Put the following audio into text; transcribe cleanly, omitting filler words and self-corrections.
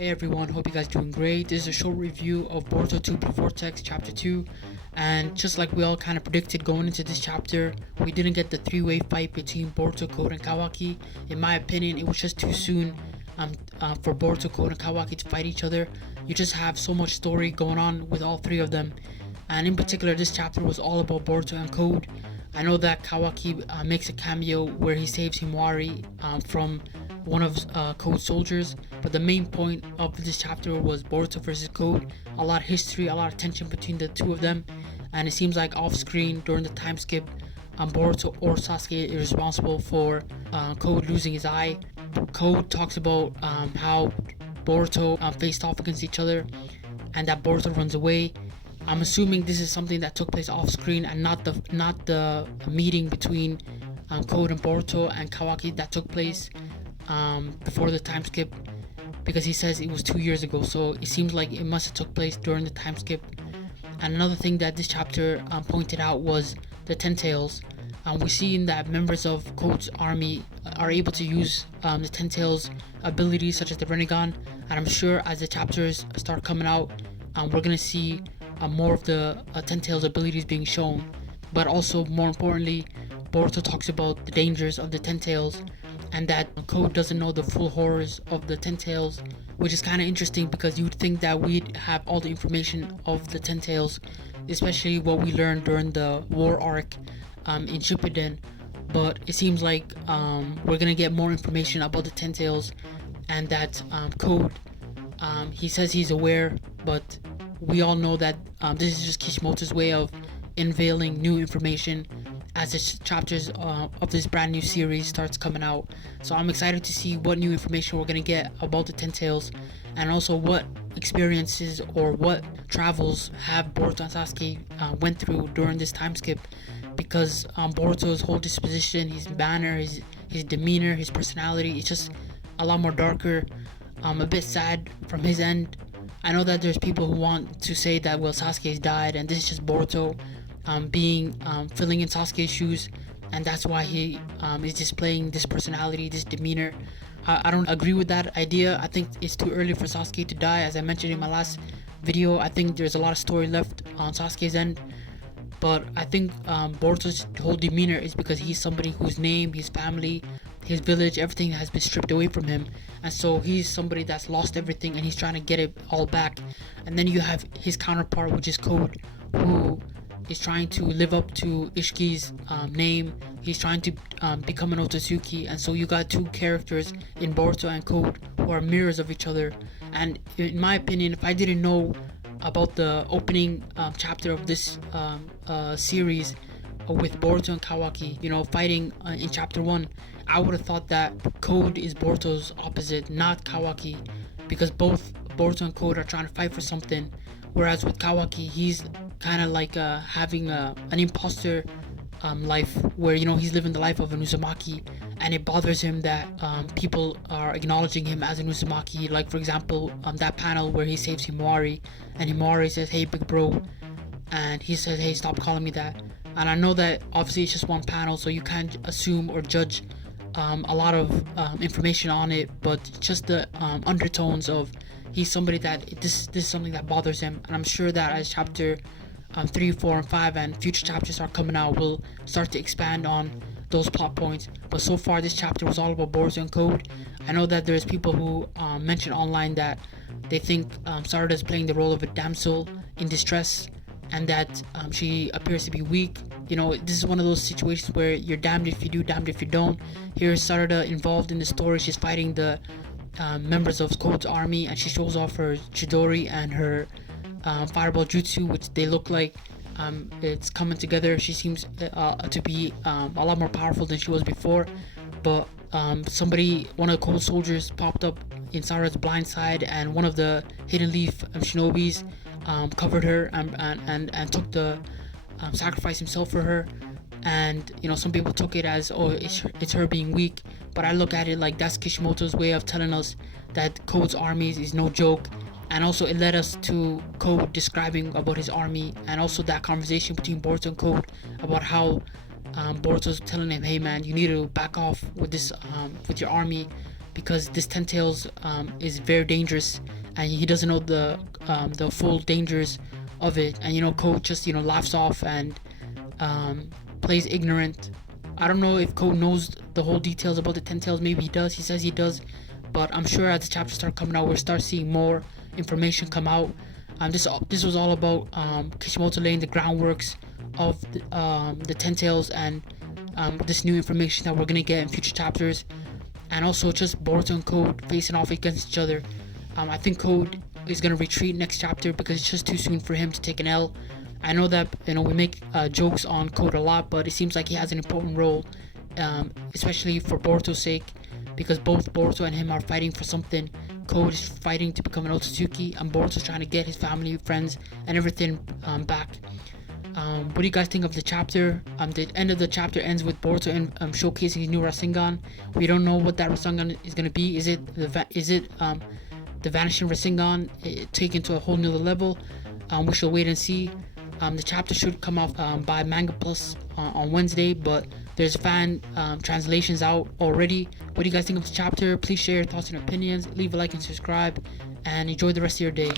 Hey everyone, hope you guys doing great. This is a short review of Boruto 2 Vortex Chapter 2. And just like we all kind of predicted going into this chapter, we didn't get the three-way fight between Boruto, Code, and Kawaki. In my opinion, it was just too soon for Boruto, Code, and Kawaki to fight each other. You just have so much story going on with all three of them. And in particular, this chapter was all about Boruto and Code. I know that Kawaki makes a cameo where he saves Himawari from one of Code's soldiers, but the main point of this chapter was Boruto versus Code. A lot of history, a lot of tension between the two of them, and it seems like off screen during the time skip, Boruto or Sasuke is responsible for Code losing his eye. Code talks about how Boruto faced off against each other and that Boruto runs away. I'm assuming this is something that took place off screen and not the meeting between Code and Boruto and Kawaki that took place before the time skip, because he says it was 2 years ago, so it seems like it must have took place during the time skip. And another thing that this chapter pointed out was the Ten Tails. We see that members of Code's army are able to use the Ten Tails abilities such as the Rinnegan, and I'm sure as the chapters start coming out, we're gonna see more of the Ten Tails abilities being shown. But also, more importantly, Boruto talks about the dangers of the Ten Tails and that Code doesn't know the full horrors of the Ten Tails, which is kind of interesting because you'd think that we'd have all the information of the Ten Tails, especially what we learned during the war arc in Shippuden. But it seems like we're gonna get more information about the Ten Tails, and that Code, he says he's aware, but we all know that this is just Kishimoto's way of unveiling new information as the chapters of this brand new series starts coming out. So I'm excited to see what new information we're gonna get about the Ten Tails, and also what experiences or what travels have Boruto and Sasuke went through during this time skip, because Boruto's whole disposition, his manner, his demeanor, his personality, it's just a lot more darker, a bit sad from his end. I know that there's people who want to say that, well, Sasuke's died and this is just Boruto filling in Sasuke's shoes, and that's why he is displaying this personality, this demeanor. I don't agree with that idea. I think it's too early for Sasuke to die. As I mentioned in my last video, I think there's a lot of story left on Sasuke's end, but I think Boruto's whole demeanor is because he's somebody whose name, his family, his village, everything has been stripped away from him, and so he's somebody that's lost everything and he's trying to get it all back. And then you have his counterpart, which is Code, who is trying to live up to Ishiki's name. He's trying to become an Otsutsuki, and so you got two characters in Boruto and Code who are mirrors of each other. And in my opinion, if I didn't know about the opening chapter of this series with Boruto and Kawaki, fighting in chapter 1, I would have thought that Code is Boruto's opposite, not Kawaki, because both Boruto and Code are trying to fight for something. Whereas with Kawaki, he's kind of like having an imposter life, where he's living the life of an Uzumaki, and it bothers him that people are acknowledging him as an Uzumaki. Like, for example, that panel where he saves Himawari, and Himawari says, "Hey, big bro," and he says, "Hey, stop calling me that." And I know that obviously it's just one panel, so you can't assume or judge a lot of information on it, but just the undertones of he's somebody that this is something that bothers him. And I'm sure that as chapter 3, 4, and 5 and future chapters are coming out, we'll start to expand on those plot points. But so far this chapter was all about Boruto and Code. I know that there's people who mention online that they think Sarada is playing the role of a damsel in distress, and that she appears to be weak. This is one of those situations where you're damned if you do, damned if you don't. Here's Sarada involved in the story. She's fighting the members of Code's army, and she shows off her Chidori and her fireball jutsu, which they look like it's coming together. She seems to be a lot more powerful than she was before, but one of Code's soldiers popped up in Sarada's blind side, and one of the hidden leaf shinobis covered her and took the sacrifice himself for her. And some people took it as, oh, it's her being weak, but I look at it like that's Kishimoto's way of telling us that Code's armies is no joke. And also it led us to Code describing about his army, and also that conversation between Boruto and Code about how Boruto's telling him, hey man, you need to back off with this with your army, because this Ten Tails is very dangerous, and he doesn't know the full dangers of it. And Code just laughs off and plays ignorant. I don't know if Code knows the whole details about the Ten Tails. Maybe he does. He says he does, but I'm sure as the chapters start coming out, we'll start seeing more information come out. This was all about Kishimoto laying the groundworks of the Ten Tails and this new information that we're gonna get in future chapters, and also just Boruto and Code facing off against each other. I think Code is gonna retreat next chapter because it's just too soon for him to take an L. I know that we make jokes on Code a lot, but it seems like he has an important role, especially for Boruto's sake, because both Boruto and him are fighting for something. Code is fighting to become an Otsutsuki, and Boruto's trying to get his family, friends, and everything back. What do you guys think of the chapter? The end of the chapter ends with Boruto showcasing his new Rasengan. We don't know what that Rasengan is gonna be. Is it the vanishing Rasengan taken to a whole new level? We shall wait and see. The chapter should come out by Manga Plus on Wednesday, but there's fan translations out already. What do you guys think of the chapter? Please share your thoughts and opinions. Leave a like and subscribe, and enjoy the rest of your day.